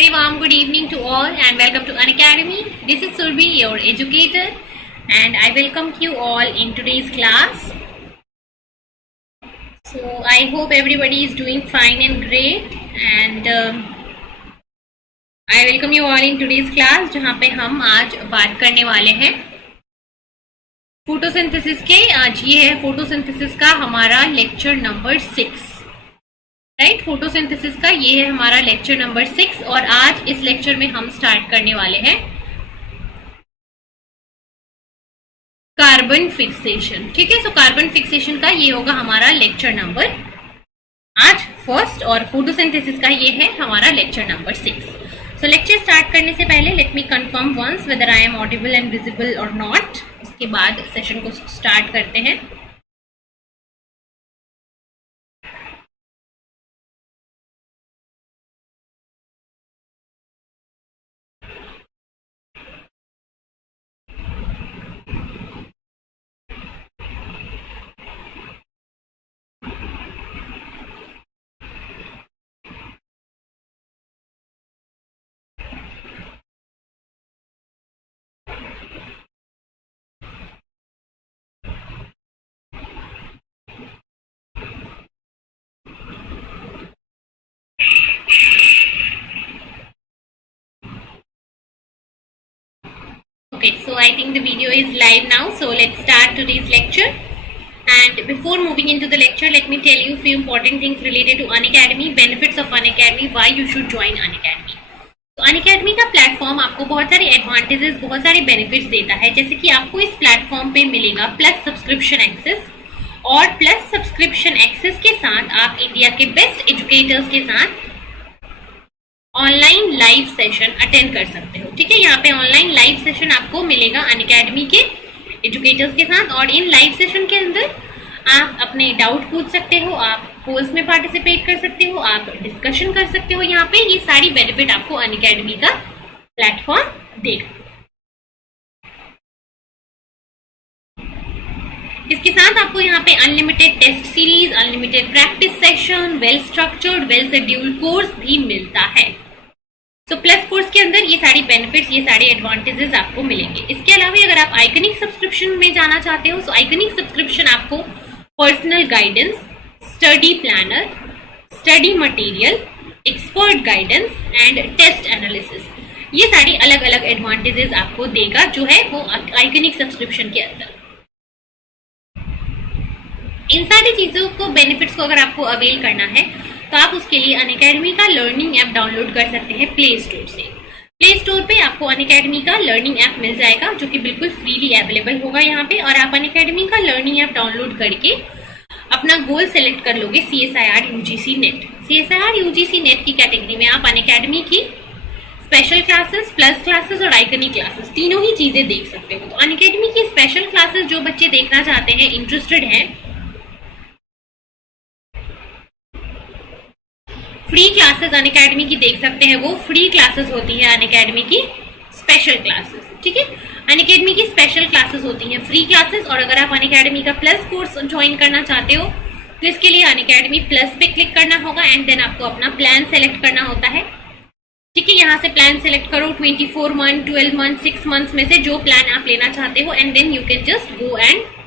very warm good evening to all and welcome to Unacademy. This is Surbi, your educator, and I welcome you all in today's class. So I hope everybody is doing fine and great, and I welcome you all in today's class जहाँ पे हम आज बात करने वाले हैं photosynthesis के। आज ये है फोटोसिंथेसिस का हमारा लेक्चर नंबर 6, राइट। फोटोसिंथेसिस का ये है हमारा लेक्चर नंबर 6 और आज इस लेक्चर में हम स्टार्ट करने वाले हैं कार्बन फिक्सेशन। ठीक है, सो कार्बन फिक्सेशन का ये होगा हमारा लेक्चर नंबर आज फर्स्ट और फोटोसिंथेसिस का ये है हमारा lecture number 6। So lecture start करने से पहले let me confirm once whether I am audible and visible और नॉट। उसके बाद सेशन को स्टार्ट करते हैं। Okay, so I think the video is live now, so let's start today's lecture. And before moving into the lecture, let me tell you few important things related to Unacademy, benefits of Unacademy, why you should join Unacademy. तो Unacademy का platform आपको बहुत सारे advantages, बहुत सारे benefits देता है। जैसे कि आपको इस प्लेटफॉर्म पे मिलेगा प्लस सब्सक्रिप्शन एक्सेस, और प्लस सब्सक्रिप्शन एक्सेस के साथ आप इंडिया के बेस्ट एजुकेटर्स के साथ ऑनलाइन लाइव सेशन अटेंड कर सकते हो। ठीक है, यहाँ पे ऑनलाइन लाइव सेशन आपको मिलेगा अनअकैडमी के एजुकेटर्स के साथ, और इन लाइव सेशन के अंदर आप अपने डाउट पूछ सकते हो, आप पोल्स में पार्टिसिपेट कर सकते हो, आप डिस्कशन कर सकते हो। यहाँ पे ये सारी बेनिफिट आपको अनअकैडमी का प्लेटफॉर्म देगा। इसके साथ आपको यहाँ पे unlimited test series, unlimited practice session, well structured, well scheduled course भी मिलता है। तो प्लस कोर्स के अंदर ये सारी बेनिफिट्स, ये सारे एडवांटेजेस आपको मिलेंगे। इसके अलावा अगर आप आइकनिक सब्सक्रिप्शन में जाना चाहते हो, तो आइकनिक सब्सक्रिप्शन आपको personal guidance, study planner, study material, expert guidance and test analysis, ये सारी अलग अलग एडवांटेजेस आपको देगा जो है वो आइकनिक सब्सक्रिप्शन के अंदर। इन सारी चीजों को, बेनिफिट्स को अगर आपको अवेल करना है तो आप उसके लिए अनअकैडमी का लर्निंग ऐप डाउनलोड कर सकते हैं प्ले स्टोर से। प्ले स्टोर पे आपको अनअकैडमी का लर्निंग ऐप मिल जाएगा जो कि बिल्कुल फ्रीली अवेलेबल होगा यहाँ पे, और आप अनअकैडमी का लर्निंग ऐप डाउनलोड करके अपना गोल सेलेक्ट कर लोगे CSIR UGC net. CSIR UGC net की कैटेगरी में आप अनअकैडमी की स्पेशल क्लासेस, प्लस क्लासेस और आइकनिक क्लासेस तीनों ही चीजें देख सकते हो। तो अनअकैडमी की स्पेशल क्लासेस जो बच्चे देखना चाहते हैं, इंटरेस्टेड हैं, फ्री क्लासेस अनअकैडमी की देख सकते हैं। वो फ्री क्लासेस होती है अनअकैडमी की स्पेशल क्लासेस। ठीक है, अनअकैडमी की स्पेशल क्लासेस होती हैं फ्री क्लासेस। और अगर आप अनअकैडमी का प्लस कोर्स ज्वाइन करना चाहते हो तो इसके लिए अनअकैडमी प्लस पे क्लिक करना होगा एंड देन आपको अपना प्लान सेलेक्ट करना होता है। ठीक है, यहाँ से प्लान सेलेक्ट करो, 24 मंथ, 12 मंथ, 6 मंथ्स में से जो प्लान आप लेना चाहते हो, and then you can just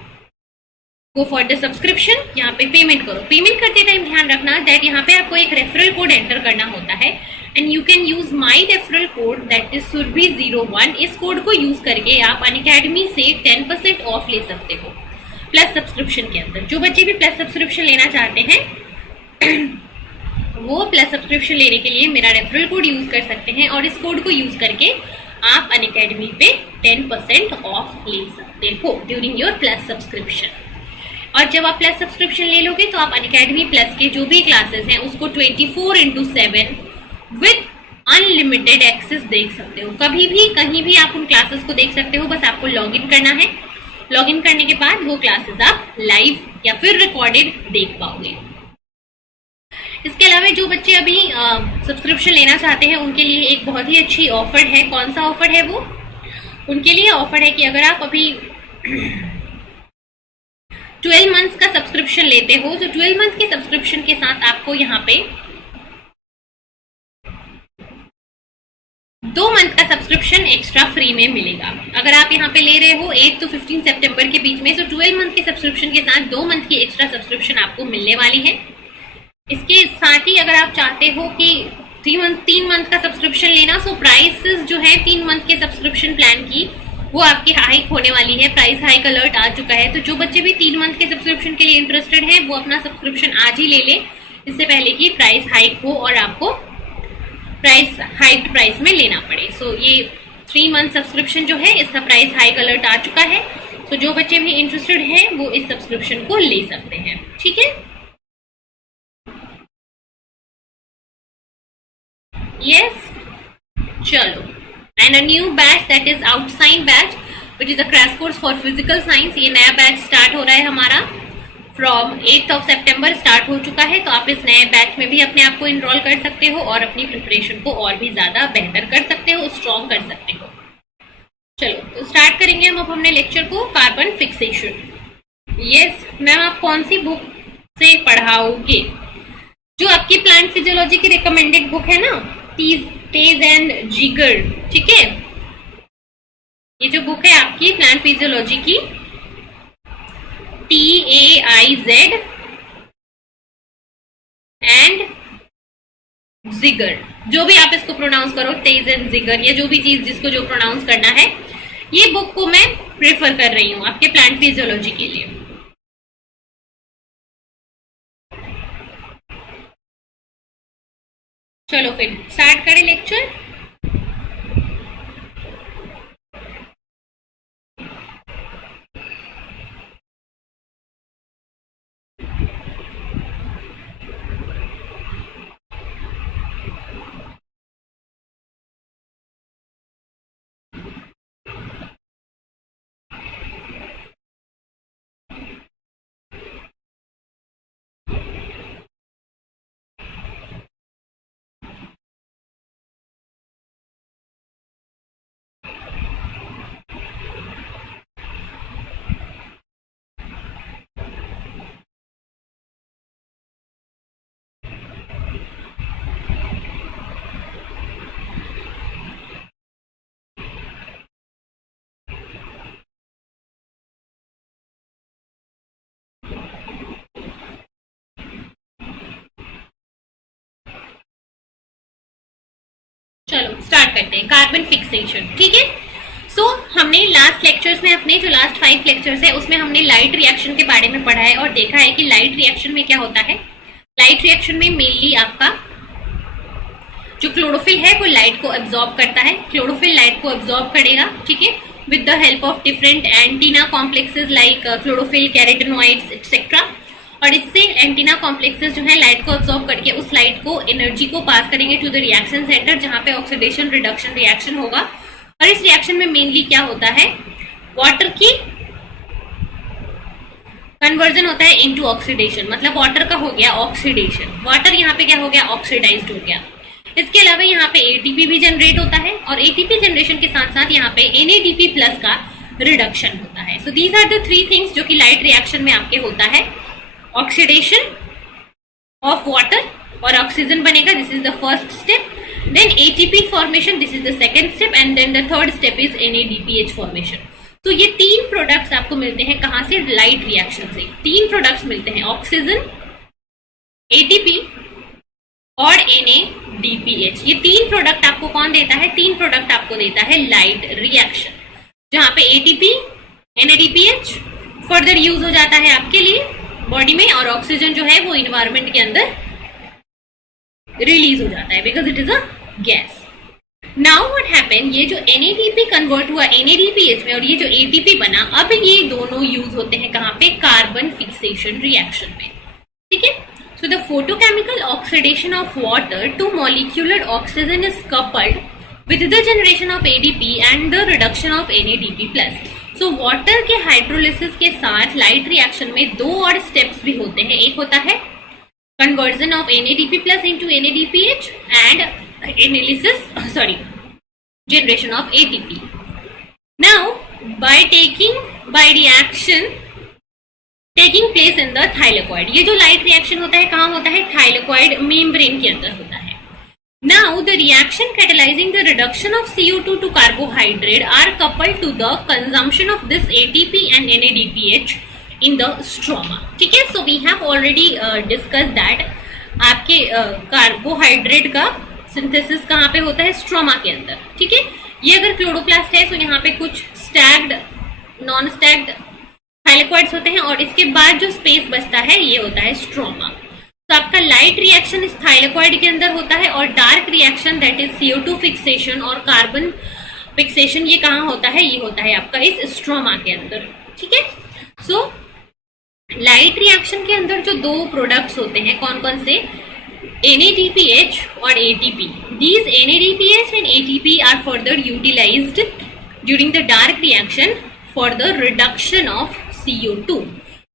go for the subscription. यहाँ पे पेमेंट करो। पेमेंट करते टाइम ध्यान रखना दैट यहाँ पे आपको एक रेफरल कोड एंटर करना होता है and you can use my referral code that is surbi01। इस कोड को यूज करके आप अनअकैडमी से 10% ऑफ ले सकते हो प्लस सब्सक्रिप्शन के अंदर। जो बच्चे भी प्लस सब्सक्रिप्शन लेना चाहते हैं वो प्लस सब्सक्रिप्शन लेने के लिए मेरा रेफरल कोड यूज कर सकते हैं, और इस कोड को यूज करके आप अनअकैडमी पे 10% ऑफ ले सकते हो ड्यूरिंग योर प्लस सब्सक्रिप्शन। और जब आप प्लस सब्सक्रिप्शन ले लोगे तो आप अनअकैडमी प्लस के जो भी क्लासेस हैं उसको 24/7 विद अनलिमिटेड एक्सेस देख सकते हो। कभी भी कहीं भी आप उन क्लासेस को देख सकते हो, बस आपको लॉगिन करना है। लॉगिन करने के बाद वो क्लासेस आप लाइव या फिर रिकॉर्डेड देख पाओगे। इसके अलावा जो बच्चे अभी सब्सक्रिप्शन लेना चाहते हैं उनके लिए एक बहुत ही अच्छी ऑफर है। कौन सा ऑफर है वो? उनके लिए ऑफर है कि अगर आप अभी 12 मंथ्स का सब्सक्रिप्शन लेते हो, तो 12 मंथ के सब्सक्रिप्शन के साथ आपको यहाँ पे 2 मंथ का सब्सक्रिप्शन एक्स्ट्रा फ्री में मिलेगा। अगर आप यहाँ पे ले रहे हो 8 to 15 सितंबर के बीच में, तो 12 मंथ के सब्सक्रिप्शन के साथ 2 मंथ की एक्स्ट्रा सब्सक्रिप्शन आपको मिलने वाली है। इसके साथ ही अगर आप चाहते हो कि 3 मंथ का सब्सक्रिप्शन लेना, सो प्राइसेस जो है 3 मंथ के सब्सक्रिप्शन प्लान की वो आपकी हाइक होने वाली है। प्राइस हाइक अलर्ट आ चुका है, तो जो बच्चे भी 3 मंथ के सब्सक्रिप्शन के लिए इंटरेस्टेड हैं वो अपना सब्सक्रिप्शन आज ही ले ले, इससे पहले कि प्राइस हाइक हो और आपको प्राइस हाइक प्राइस में लेना पड़े। सो ये 3 मंथ सब्सक्रिप्शन जो है इसका प्राइस हाइक अलर्ट आ चुका है। सो जो बच्चे भी इंटरेस्टेड हैं वो इस सब्सक्रिप्शन को ले सकते हैं, ठीक है। यस, चलो, and a new batch that is आउटसाइन batch which is a crash course for physical science. ये नया बैच स्टार्ट हो रहा है हमारा, फ्रॉम 8 सितंबर स्टार्ट हो चुका है। तो आप इस नए बैच में भी अपने आप को इनरोल कर सकते हो और अपनी प्रिपरेशन को और भी ज्यादा बेहतर कर सकते हो, स्ट्रॉन्ग कर सकते हो। चलो, तो स्टार्ट करेंगे हम अब हमने लेक्चर को, कार्बन फिक्सेशन। यस मैम, आप कौन सी बुक से पढ़ाओगे? जो आपकी प्लांट फिजियोलॉजी की रिकमेंडेड बुक है ना, टेज एंड जिगर, ठीक है। ये जो बुक है आपकी प्लांट फिजियोलॉजी की, TAIZ एंड जिगर, जो भी आप इसको प्रोनाउंस करो, टेज एंड जिगर, या जो भी चीज जिसको जो प्रोनाउंस करना है, ये बुक को मैं प्रेफर कर रही हूँ आपके प्लांट फिजियोलॉजी के लिए। चलो फिर स्टार्ट करें लेक्चर। चलो स्टार्ट करते हैं, कार्बन फिक्सेशन, ठीक है। सो हमने लास्ट लेक्चर्स में, अपने जो लास्ट 5 लेक्चर्स है उसमें हमने लाइट रिएक्शन के बारे में पढ़ा है और देखा है कि लाइट रिएक्शन में क्या होता है। लाइट रिएक्शन में मेनली आपका जो क्लोरोफिल है वो लाइट को एब्जॉर्ब करता है, क्लोरोफिल लाइट को एब्जॉर्ब करेगा, ठीक है, with the help of different antenna complexes like chlorophyll, carotenoids etcetera. और इससे एंटीना कॉम्प्लेक्सेस जो है लाइट को एब्जॉर्ब करके उस लाइट को, एनर्जी को पास करेंगे टू द रिएक्शन सेंटर, जहां पे ऑक्सीडेशन रिडक्शन रिएक्शन होगा। और इस रिएक्शन में मेनली क्या होता है, वाटर की कन्वर्जन होता है इनटू ऑक्सीडेशन, मतलब वाटर का हो गया ऑक्सीडेशन, वाटर यहाँ पे क्या हो गया, ऑक्सीडाइज्ड हो गया। इसके अलावा यहाँ पे एटीपी भी जनरेट होता है और एटीपी जनरेशन के साथ साथ यहाँ पे NADP प्लस का रिडक्शन होता है। So these are the 3 things जो कि लाइट रिएक्शन में आपके होता है। ऑक्सीडेशन ऑफ वाटर और ऑक्सीजन बनेगा, this is the first step. Then ATP formation, this is the second step, and then the third step is NADPH formation. तो ये 3 प्रोडक्ट्स आपको मिलते हैं कहां से, लाइट रिएक्शन से। 3 प्रोडक्ट्स मिलते हैं, ऑक्सीजन, ATP और NADPH। ये 3 प्रोडक्ट आपको कौन देता है, 3 प्रोडक्ट आपको देता है लाइट रिएक्शन, जहां पे ATP, NADPH फर्दर यूज हो जाता है आपके लिए बॉडी में, और ऑक्सीजन जो है वो इन्वायरमेंट के अंदर रिलीज हो जाता है because it is a gas. Now what happen, ये जो NADP कन्वर्ट हुआ NADPH में और ये जो ATP बना, अब ये दोनों यूज होते हैं कहां पे, कार्बन फिक्सेशन रिएक्शन में, ठीक है। So the photochemical oxidation of water to molecular oxygen is coupled with the generation of ADP and the reduction of NADP+. So water के हाइड्रोलिसिस के साथ लाइट रिएक्शन में 2 और स्टेप्स भी होते हैं। एक होता है conversion of NADP+ into NADPH and generation of ATP. Now by reaction taking place in the thylakoid, ये जो लाइट रिएक्शन होता है कहाँ होता है, थाइलेकॉइड मेम्ब्रेन के अंदर होता है। Now the reaction catalyzing the reduction of CO2 to carbohydrate are coupled to the consumption of this ATP and NADPH in the stroma. ठीक है, so we have already discussed that आपके carbohydrate का synthesis कहाँ पे होता है, stroma के अंदर. ठीक है, ये अगर क्लोरोप्लास्ट है तो यहाँ पे कुछ स्टैग्ड, नॉन स्टैग्ड थाइलेकॉइड्स होते हैं और इसके बाद जो स्पेस बचता है ये होता है स्ट्रोमा. तो आपका लाइट रिएक्शन इस थाइलेकॉइड के अंदर होता है और dark reaction that is CO2 fixation और कार्बन फिक्सेशन ये कहाँ होता है, ये होता है आपका इस स्ट्रोमा के अंदर. ठीक है, सो लाइट रिएक्शन के अंदर जो दो प्रोडक्ट्स होते हैं कौन कौन से, NADPH और ATP. These NADPH and ATP are further utilized during the dark reaction for the reduction of CO2.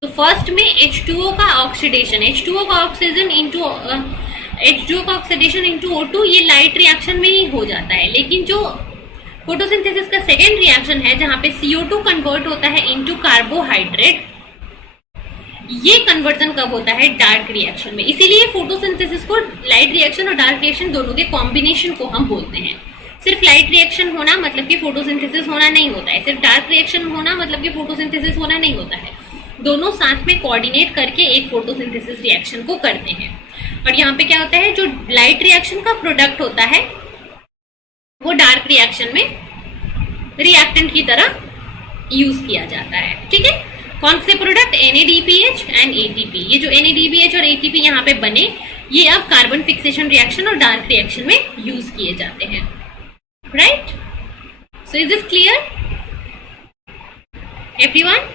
तो फर्स्ट में H2O का ऑक्सीडेशन, H2O का ऑक्सीजन इंटू H2O का ऑक्सीडेशन इंटू O2 ये लाइट रिएक्शन में ही हो जाता है. लेकिन जो फोटोसिंथेसिस का सेकेंड रिएक्शन है जहां पे CO2 कन्वर्ट होता है इंटू कार्बोहाइड्रेट, ये कन्वर्जन कब होता है, डार्क रिएक्शन में. इसीलिए फोटोसिंथेसिस को लाइट रिएक्शन और डार्क रिएक्शन दोनों के कॉम्बिनेशन को हम बोलते हैं. सिर्फ लाइट रिएक्शन होना मतलब कि फोटोसिंथेसिस होना नहीं होता है, सिर्फ डार्क रिएक्शन होना मतलब कि फोटोसिंथेसिस होना नहीं होता है. दोनों साथ में कोऑर्डिनेट करके एक फोटोसिंथेसिस रिएक्शन को करते हैं. और यहाँ पे क्या होता है, जो लाइट रिएक्शन का प्रोडक्ट होता है वो डार्क रिएक्शन में रिएक्टेंट की तरह यूज किया जाता है. ठीक है, कौन से प्रोडक्ट, NADPH एंड ATP. ये जो NADPH और ATP यहाँ पे बने ये अब कार्बन फिक्सेशन रिएक्शन और डार्क रिएक्शन में यूज किए जाते हैं. Right, so is this clear everyone?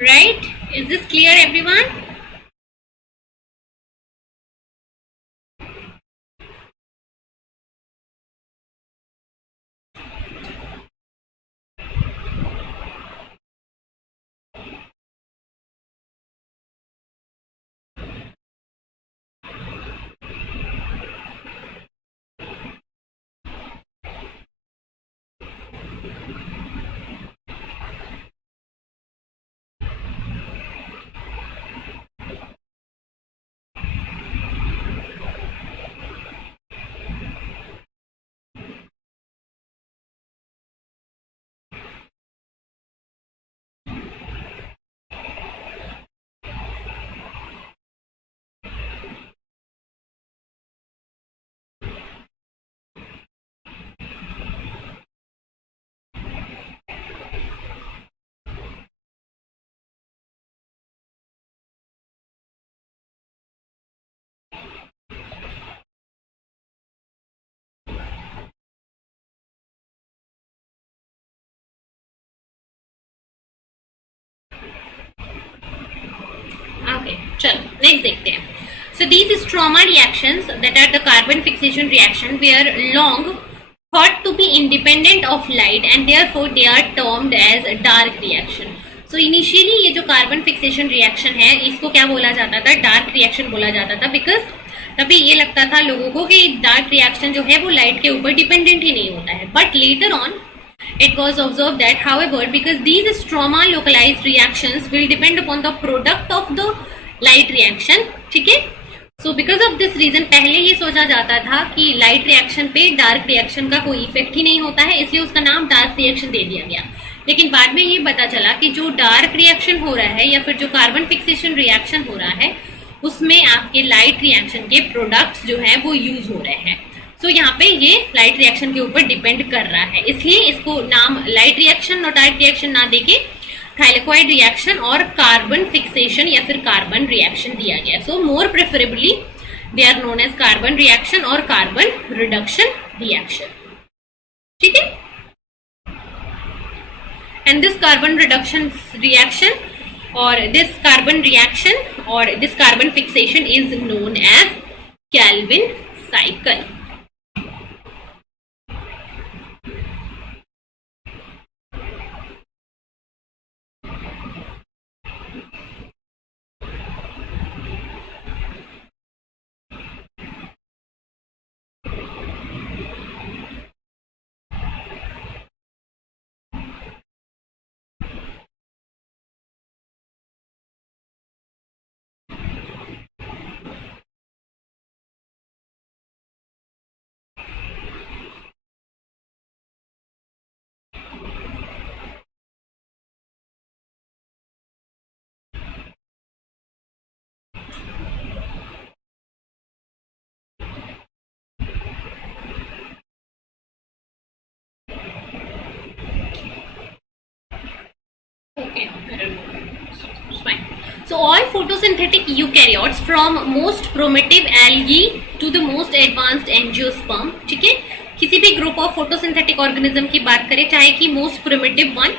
Right, is this clear everyone? Okay, चलो नेक्स्ट देखते हैं. So these stroma reactions that are the carbon fixation reaction were long thought to be independent of light and therefore they are termed as dark reaction. So initially ये जो carbon fixation reaction है इसको क्या बोला जाता था, dark reaction बोला जाता था, because तभी ये लगता था लोगों को कि dark reaction जो है वो light के ऊपर dependent ही नहीं होता है. But later on it was observed that however because these stroma localized reactions will depend upon the product of the light reaction. ठीक है, so because of this reason पहले ये सोचा जाता था कि लाइट रिएक्शन पे डार्क रिएक्शन का कोई इफेक्ट ही नहीं होता है, इसलिए उसका नाम डार्क रिएक्शन दे दिया गया. लेकिन बाद में ये पता चला कि जो डार्क रिएक्शन हो रहा है या फिर जो कार्बन फिक्सेशन रिएक्शन हो रहा है उसमें आपके लाइट रिएक्शन के प्रोडक्ट्स जो है वो यूज हो रहे हैं. सो यहाँ पे ये लाइट रिएक्शन के ऊपर डिपेंड कर रहा है, इसलिए इसको नाम लाइट रिएक्शन और डार्क रिएक्शन ना देके थाइलेकॉइड रिएक्शन और कार्बन फिक्सेशन या फिर कार्बन रिएक्शन दिया गया. So more preferably they are known as carbon reaction और कार्बन रिडक्शन रिएक्शन, ठीक है। And this carbon reduction reaction or this carbon reaction or this carbon fixation is known as Calvin cycle. Okay, I don't know. It's fine. So all photosynthetic eukaryotes from most primitive algae to the most advanced angiosperm, ठीक है, किसी भी group of photosynthetic organism की बात करें, चाहे कि most primitive one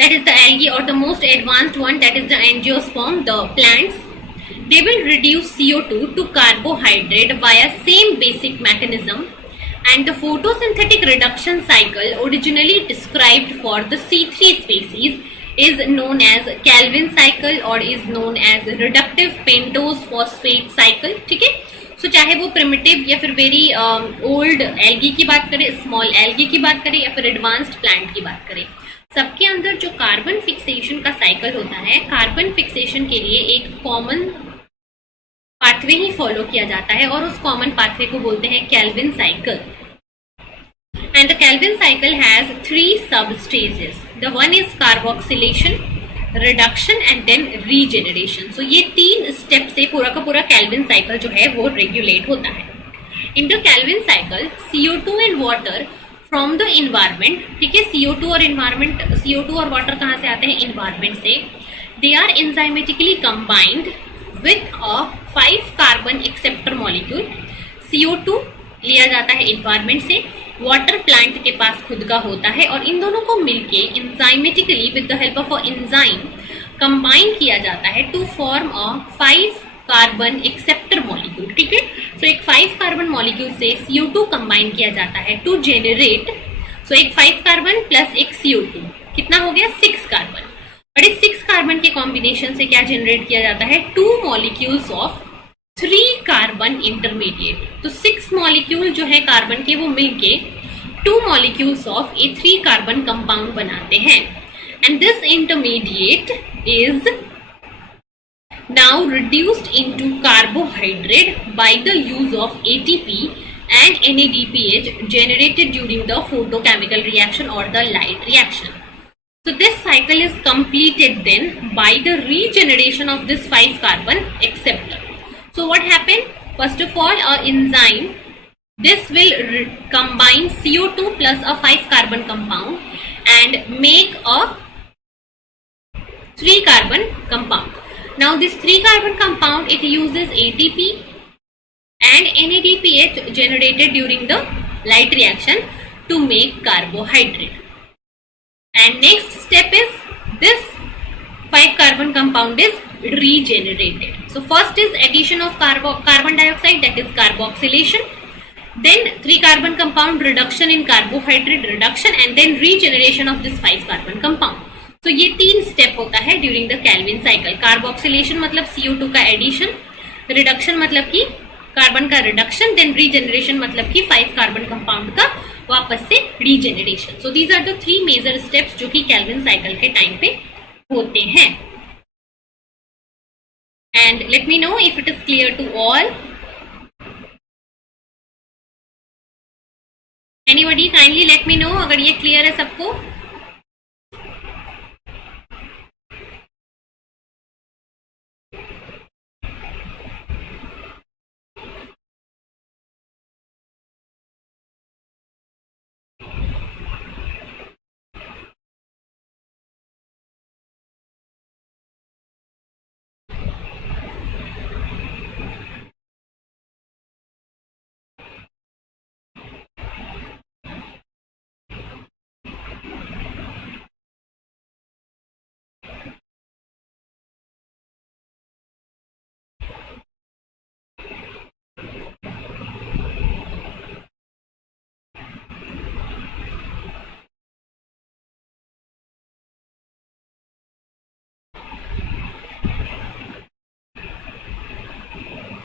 that is the algae और the most advanced one that is the angiosperm, the plants, they will reduce CO2 to carbohydrate via same basic mechanism, and the photosynthetic reduction cycle originally described for the C3 species is known as Calvin cycle or is known as reductive pentose phosphate cycle, ठीक है। सो चाहे वो primitive या फिर very old algae की बात करें, small algae की बात करें या फिर एडवांस्ड प्लांट की बात करें, सबके अंदर जो कार्बन फिक्सेशन का साइकिल होता है, कार्बन फिक्सेशन के लिए एक कॉमन पाथवे ही फॉलो किया जाता है और उस कॉमन पाथवे को बोलते हैं Calvin cycle. And the Calvin cycle has 3 sub-stages. The one is carboxylation, reduction and then regeneration. So ये 3 स्टेप से पूरा का पूरा Calvin cycle जो है वो रेगुलेट होता है। In the Calvin cycle, CO2 and water from the environment, ठीक है, CO2 और environment, CO2 और water कहाँ से आते हैं? environment से। They are enzymatically combined with a 5 carbon acceptor molecule. CO2 लिया जाता है environment से, वाटर प्लांट के पास खुद का होता है और इन दोनों को मिलके enzymatically with the help of a enzyme combine किया जाता है to form a 5 carbon acceptor molecule, ठीक है। सो एक 5 कार्बन मॉलिक्यूल से CO2 कंबाइन किया जाता है टू जेनरेट, सो एक 5 कार्बन प्लस एक CO2 कितना हो गया? 6 कार्बन। और इस 6 कार्बन के कॉम्बिनेशन से क्या जनरेट किया जाता है? 2 मॉलिक्यूल्स ऑफ 3 कार्बन इंटरमीडिएट। तो 6 मॉलिक्यूल जो है कार्बन के वो मिलके 2 molecules of A 3 carbon compound बनाते हैं। And this intermediate is now reduced into carbohydrate by the use of ATP and NADPH generated during the photochemical reaction or the light reaction. So this cycle is completed then by the regeneration of this 5 carbon acceptor. So what happened? First of all, a enzyme, this will combine CO2 plus a 5 carbon compound and make a 3 carbon compound. Now this 3 carbon compound, it uses ATP and NADPH generated during the light reaction to make carbohydrate. And next step is this 5 carbon compound is regenerated. So first is addition of carbon dioxide, that is carboxylation, then 3 carbon compound reduction in carbohydrate reduction and then regeneration of this 5 carbon compound. So ये 3 step होता है during the Calvin cycle. Carboxylation मतलब CO2 का addition, reduction मतलब कि carbon का reduction, then regeneration मतलब कि 5 कार्बन कंपाउंड का वापस से regeneration. So these are the 3 major steps जो कि कैल्विन साइकिल के टाइम पे होते हैं। And let me know if it is clear to all. Anybody kindly let me know अगर ये clear है सबको।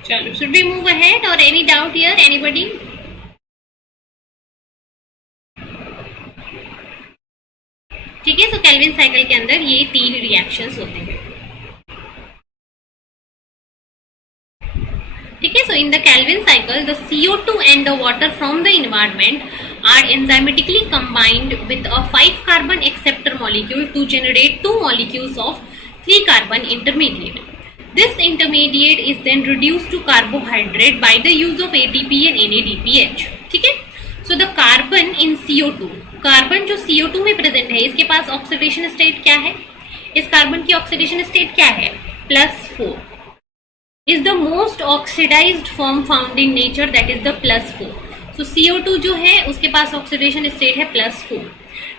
चलो, should we move ahead or any doubt here, anybody? ठीक है, सो केल्विन साइकिल के अंदर ये 3 रिएक्शंस होते हैं। ठीक है, so in the Calvin cycle the CO2 and the water from the environment are enzymatically combined with a 5 carbon acceptor molecule to generate 2 molecules of 3 carbon intermediate. This intermediate is then reduced to carbohydrate by the use of ATP and NADPH. ठीक है, so the carbon in CO2, carbon जो CO2 में present है, इसके पास oxidation state क्या है? इस carbon की ऑक्सीडेशन स्टेट क्या है? +4 is the most oxidized form found in nature, that is the +4. So CO2 जो है उसके पास ऑक्सीडेशन स्टेट है +4.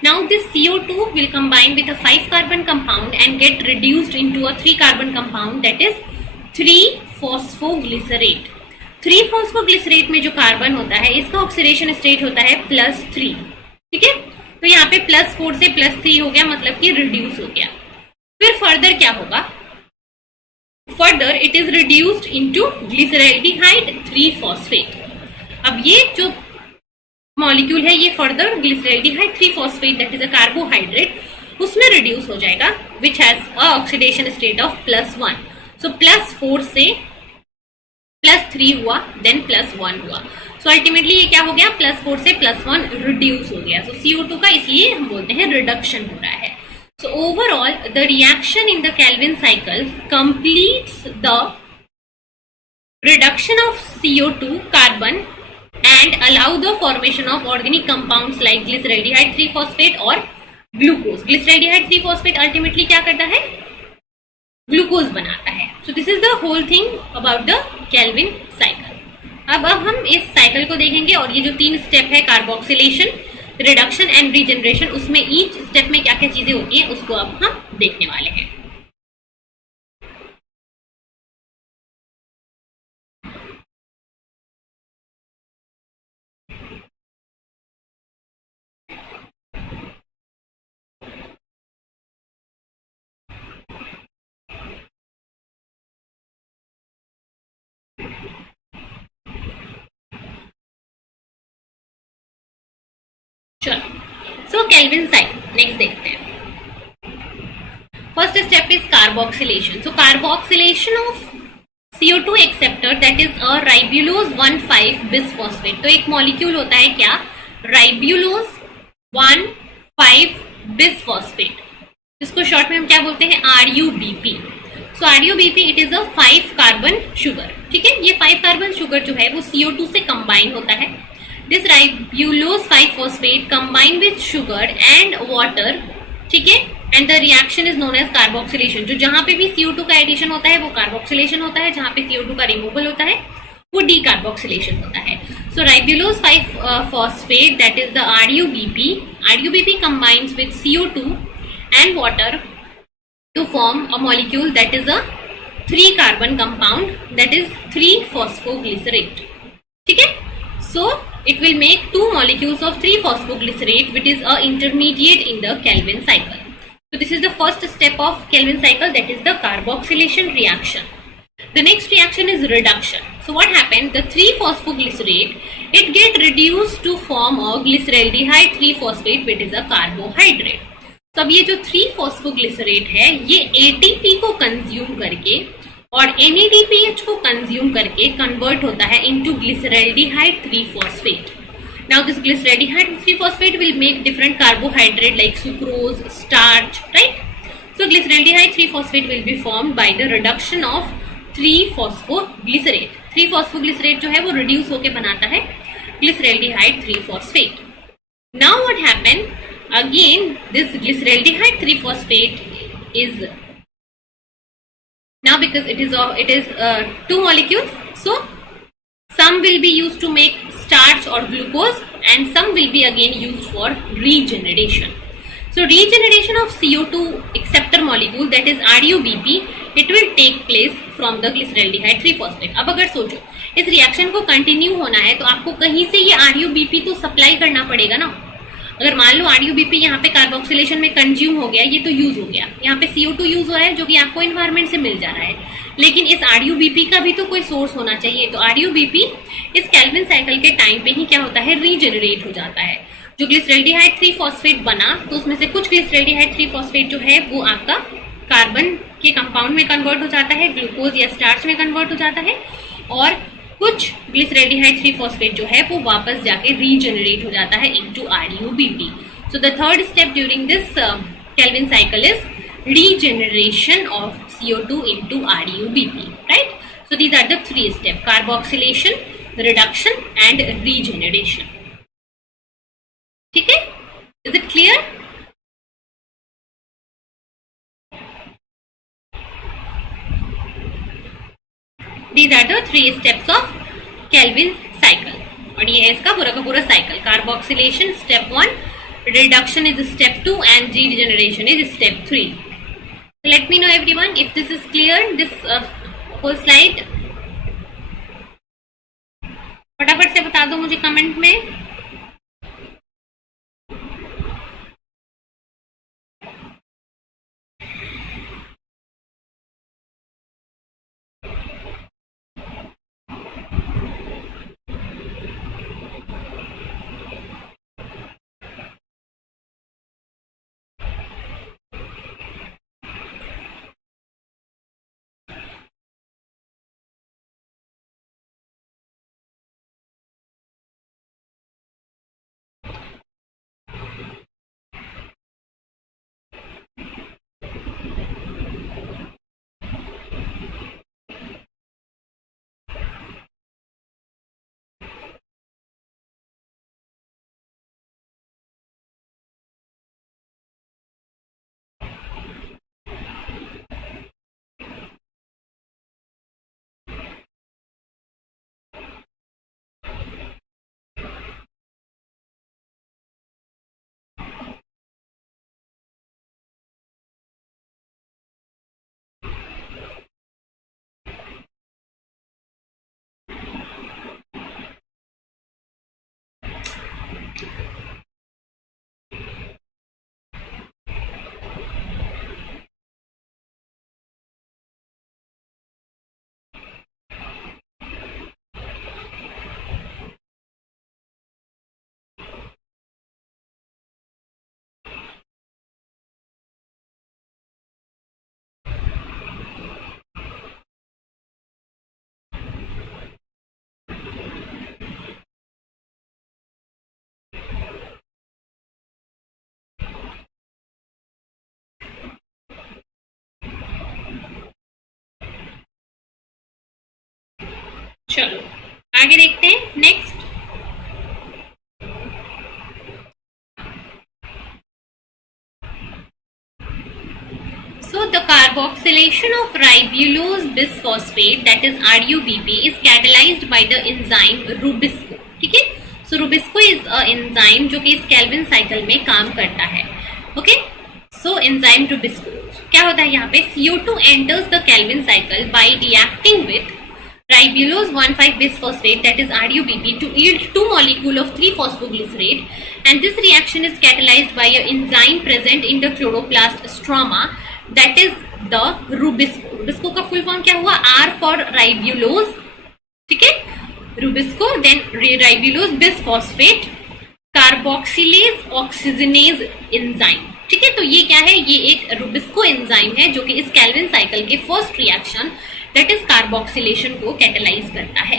Now this CO2 will combine with a 5 carbon compound and get reduced into a 3 carbon compound, that is 3-phosphoglycerate. 3-phosphoglycerate में जो carbon होता है इसका oxidation state होता है +3. ठीक है, तो यहाँ पे +4 से +3 हो गया, मतलब कि रिड्यूस हो गया। फिर फर्दर क्या होगा? Further it is reduced into glyceraldehyde 3-phosphate. अब ये जो मॉलिक्यूल है ये further glyceraldehyde 3-phosphate, that is a carbohydrate, उसमें रिड्यूस हो जाएगा, which has a oxidation state of +1. So +4 से +3 हुआ, देन +1 हुआ। सो अल्टीमेटली ये क्या हो गया? +4 से +1 रिड्यूस हो गया। सो CO2 का इसलिए हम बोलते हैं रिडक्शन हो रहा है। So overall, the reaction in the Calvin cycle completes the reduction of CO2 carbon and allow the formation of organic compounds like glyceraldehyde 3-phosphate और glucose. Glyceraldehyde 3-phosphate ultimately क्या करता है? ग्लूकोज बनाता है। So this is the whole thing about the Calvin cycle. अब हम इस cycle को देखेंगे और ये जो 3 स्टेप है, कार्बोक्सिलेशन, रिडक्शन एंड रीजनरेशन, उसमें ईच स्टेप में क्या क्या चीजें होती हैं उसको अब हम देखने वाले हैं। चलो, सो केल्विन साइकिल नेक्स्ट देखते हैं। First step is carboxylation. So carboxylation of CO2 acceptor, that is a ribulose 1,5 bisphosphate. तो एक मॉलिक्यूल होता है क्या? राइब्यूलोज 1,5 बिसफॉस्फेट, इसको शॉर्ट में हम क्या बोलते हैं? RUBP. So RUBP it is a 5 carbon sugar. ठीक है, ये 5 कार्बन शुगर जो है वो CO2 से कंबाइन होता है. This ribulose 5-phosphate combine with sugar and water, ठीक है, and the reaction is known as carboxylation. जो जहां पे भी CO2 का एडिशन होता है वो कार्बोक्सिलेशन होता है, जहां पे CO2 का रिमूवल होता है वो डीकार्बोक्सिलेशन होता है. So ribulose 5-phosphate, that is the RUBP. RUBP combines with CO2 and water to form a molecule that is a 3 carbon compound, that is 3-phosphoglycerate. ठीक है, so it will make 2 molecules of 3-phosphoglycerate, which is a intermediate in the Calvin cycle. So this is the first step of Calvin cycle, that is the carboxylation reaction. The next reaction is reduction. So what happened? The 3-phosphoglycerate, it get reduced to form a glyceraldehyde 3-phosphate, which is a carbohydrate. तो अब ये जो 3-phosphoglycerate है ये ATP को consume करके और NADPH को कंज्यूम करके कन्वर्ट होता है into glyceraldehyde 3-phosphate. Now this glyceraldehyde 3-phosphate will make different carbohydrate like sucrose, starch, right? So glyceraldehyde 3-phosphate will be formed by the reduction of 3-phosphoglycerate. 3-phosphoglycerate जो है वो reduce होके बनाता है glyceraldehyde 3-phosphate. Now what happened? Again this glyceraldehyde 3-phosphate is now, because it is 2 molecules, so some will be used to make starch or glucose and some will be again used for regeneration. So regeneration of CO2 acceptor molecule, that is RUBP, it will take place from the glyceraldehyde 3-phosphate. अब अगर सोचो इस reaction को continue होना है तो आपको कहीं से ये RUBP तो सप्लाई करना पड़ेगा ना। अगर मान लो RUBP यहाँ पे कार्बोक्सिलेशन में कंज्यूम हो गया, ये तो यूज हो गया, यहाँ पे CO2 यूज हो रहा है जो कि आपको एनवायरमेंट से मिल जा रहा है, लेकिन इस RuBP का भी तो कोई सोर्स होना चाहिए। तो RuBP इस केल्विन साइकिल के टाइम पे ही क्या होता है, रीजेनरेट हो जाता है। जो ग्लिसरल्डिहाइड 3 फॉस्फेट बना तो उसमें से कुछ ग्लिसरल्डिहाइड 3 फॉस्फेट जो है वो आपका कार्बन के कंपाउंड में कन्वर्ट हो जाता है, ग्लूकोज या स्टार्च में कन्वर्ट हो जाता है, और कुछ ग्लिसरल्डिहाइड 3 फॉस्फेट जो है वो वापस जाके रीजेनरेट हो जाता है into RuBP। So the third step during this Kelvin cycle is regeneration of CO2 into RuBP, right? So these are the 3 steps: carboxylation, reduction and regeneration. ठीक है? Is it clear? These are the 3 steps of Kelvin cycle. और ये है इसका पूरा का पूरा cycle. Carboxylation step 1, reduction is step 2 and regeneration is step 3. So let me know everyone if this is clear, this whole slide. फटाफट से बता दो मुझे कमेंट में। चलो आगे देखते हैं next. So the carboxylation of ribulose bisphosphate, that is RuBP, is catalyzed by the enzyme Rubisco. ठीक है, so Rubisco is a enzyme जो कि इस Kelvin cycle में काम करता है। Okay, so enzyme Rubisco क्या होता है यहाँ पे, CO2 enters the Kelvin cycle by reacting with ribulose 1,5 bisphosphate, that is RuBP, to yield 2 molecule of 3-phosphoglycerate, and this reaction is catalyzed by an enzyme present in the chloroplast stroma, that is the Rubisco. Rubisco का full form क्या हुआ, R for ribulose, ठीक है, Rubisco, then ribulose bisphosphate carboxylase oxygenase enzyme, ठीक है। तो ये क्या है, ये एक Rubisco एंजाइम है जो कि इस Kelvin साइकिल के first reaction that is carboxylation को कैटेलाइज करता है।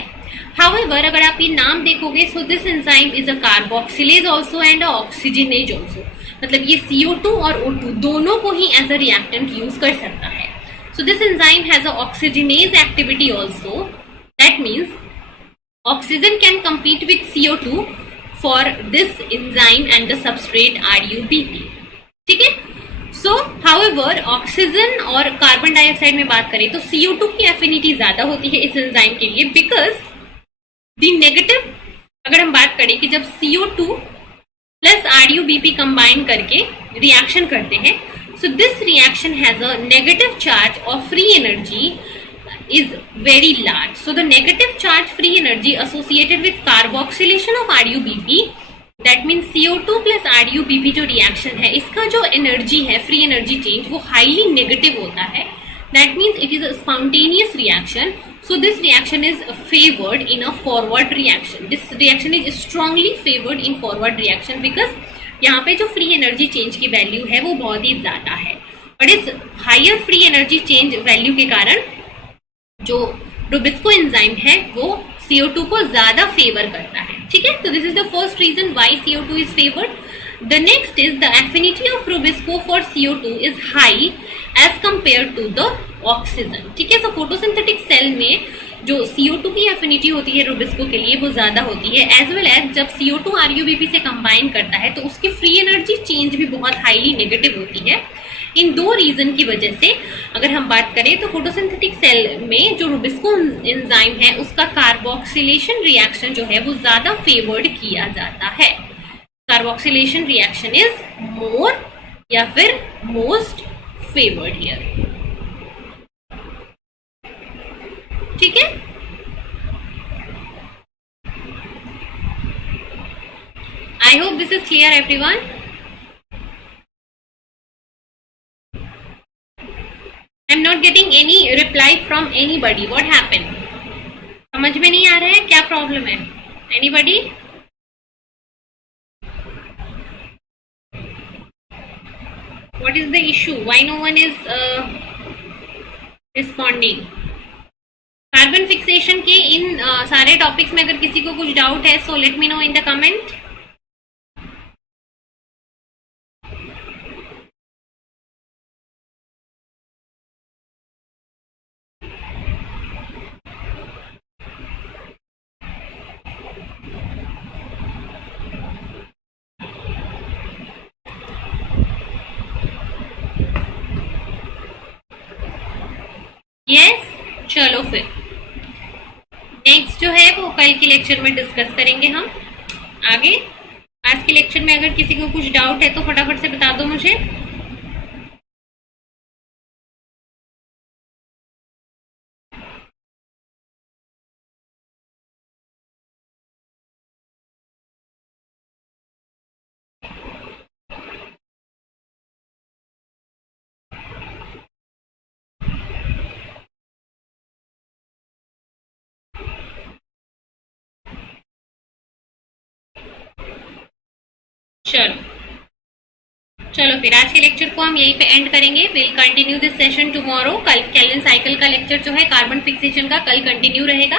हाउएवर अगर आप ये नाम देखोगे, so this enzyme is a carboxylase also and a oxygenase also, मतलब ये CO2 और O2 दोनों को ही एज अ रिएक्टेंट यूज कर सकता है। So this enzyme has a oxygenase activity also, that means oxygen can compete with CO2 for this enzyme and the substrate RuBP, ठीक है। सो हाउएवर ऑक्सीजन और कार्बन डाइऑक्साइड में बात करें तो CO2 की एफिनिटी ज्यादा होती है इस एंजाइम के लिए, बिकॉज द नेगेटिव, अगर हम बात करें कि जब CO2 प्लस RuBP कंबाइन करके रिएक्शन करते हैं, so this reaction has a negative charge और free energy is very large. So the negative charge free energy associated with carboxylation of RuBP, that means CO2 plus RuBP जो reaction है, इसका जो energy है, free energy change, वो highly negative होता है That means it is a spontaneous reaction. So this reaction is favored in a forward reaction. This reaction is strongly favored in forward reaction because यहाँ पे जो free energy change की value है वो बहुत ही ज्यादा है, और इस higher free energy change value के कारण जो रुबिस्को एंजाइम है वो CO2 को ज्यादा फेवर करता है। ठीक है, तो this is the first reason why CO2 is favoured. The next is the affinity of rubisco for CO2 is high as compare to the oxygen. ठीक है, सो फोटोसिंथेटिक सेल में जो CO2 की एफिनिटी होती है रुबिस्को के लिए वो ज्यादा होती है, एज वेल एज जब CO2 RUBP से कंबाइन करता है तो उसकी फ्री एनर्जी चेंज भी बहुत हाईली नेगेटिव होती है। इन दो रीजन की वजह से अगर हम बात करें तो फोटोसिंथेटिक सेल में जो रुबिस्को एंजाइम है उसका कार्बोक्सिलेशन रिएक्शन जो है वो ज्यादा फेवर्ड किया जाता है। कार्बोक्सिलेशन रिएक्शन इज मोर या फिर मोस्ट फेवर्ड हियर। ठीक है, I hope this is clear everyone. I'm not getting any reply from anybody. What happened? समझ में नहीं आ रहा है, क्या प्रॉब्लम है? Anybody? What is the issue? Why no one is responding? Carbon fixation के इन सारे टॉपिक्स में अगर किसी को कुछ डाउट है so let me know in the comment. Yes, चलो फिर नेक्स्ट जो है वो कल के लेक्चर में डिस्कस करेंगे हम आगे। आज के लेक्चर में अगर किसी को कुछ डाउट है तो फटाफट से बता दो मुझे। चलो फिर आज के लेक्चर को हम यहीं पे एंड करेंगे। Will continue this session tomorrow. कल केल्विन साइकिल का लेक्चर जो है कार्बन फिक्सेशन का कल कंटिन्यू रहेगा,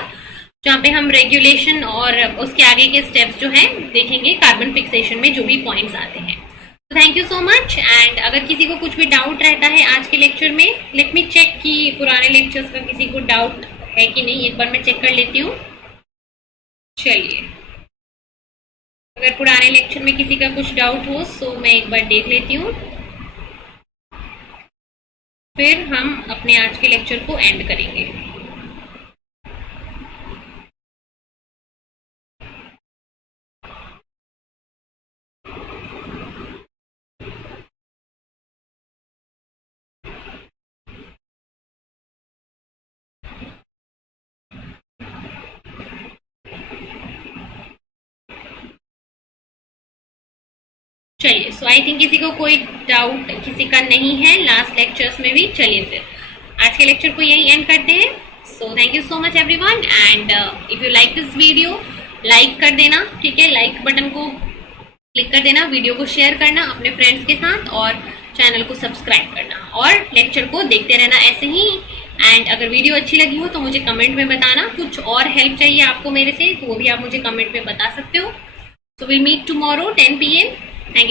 जहाँ पे हम रेगुलेशन और उसके आगे के स्टेप्स जो हैं देखेंगे कार्बन फिक्सेशन में जो भी पॉइंट्स आते हैं। तो thank you so much. And अगर किसी को कुछ भी डाउट रहता है आज के लेक्चर में, लेट मी चेक कि पुराने लेक्चर्स का किसी को डाउट है कि नहीं, एक बार मैं चेक कर लेती हूँ। चलिए, अगर पुराने लेक्चर में किसी का कुछ डाउट हो तो मैं एक बार देख लेती हूँ, फिर हम अपने आज के लेक्चर को एंड करेंगे। चलिए, सो आई थिंक किसी को कोई डाउट किसी का नहीं है लास्ट लेक्चर्स में भी। चलिए फिर आज के लेक्चर को यही एंड करते हैं। So thank you so much everyone, and if you like this video like कर देना। ठीक है, लाइक बटन को क्लिक कर देना, वीडियो को शेयर करना अपने फ्रेंड्स के साथ और चैनल को सब्सक्राइब करना और लेक्चर को देखते रहना ऐसे ही। एंड अगर वीडियो अच्छी लगी हो तो मुझे कमेंट में बताना, कुछ और हेल्प चाहिए आपको मेरे से तो वो भी आप मुझे कमेंट में बता सकते हो। So will meet tomorrow 10 PM।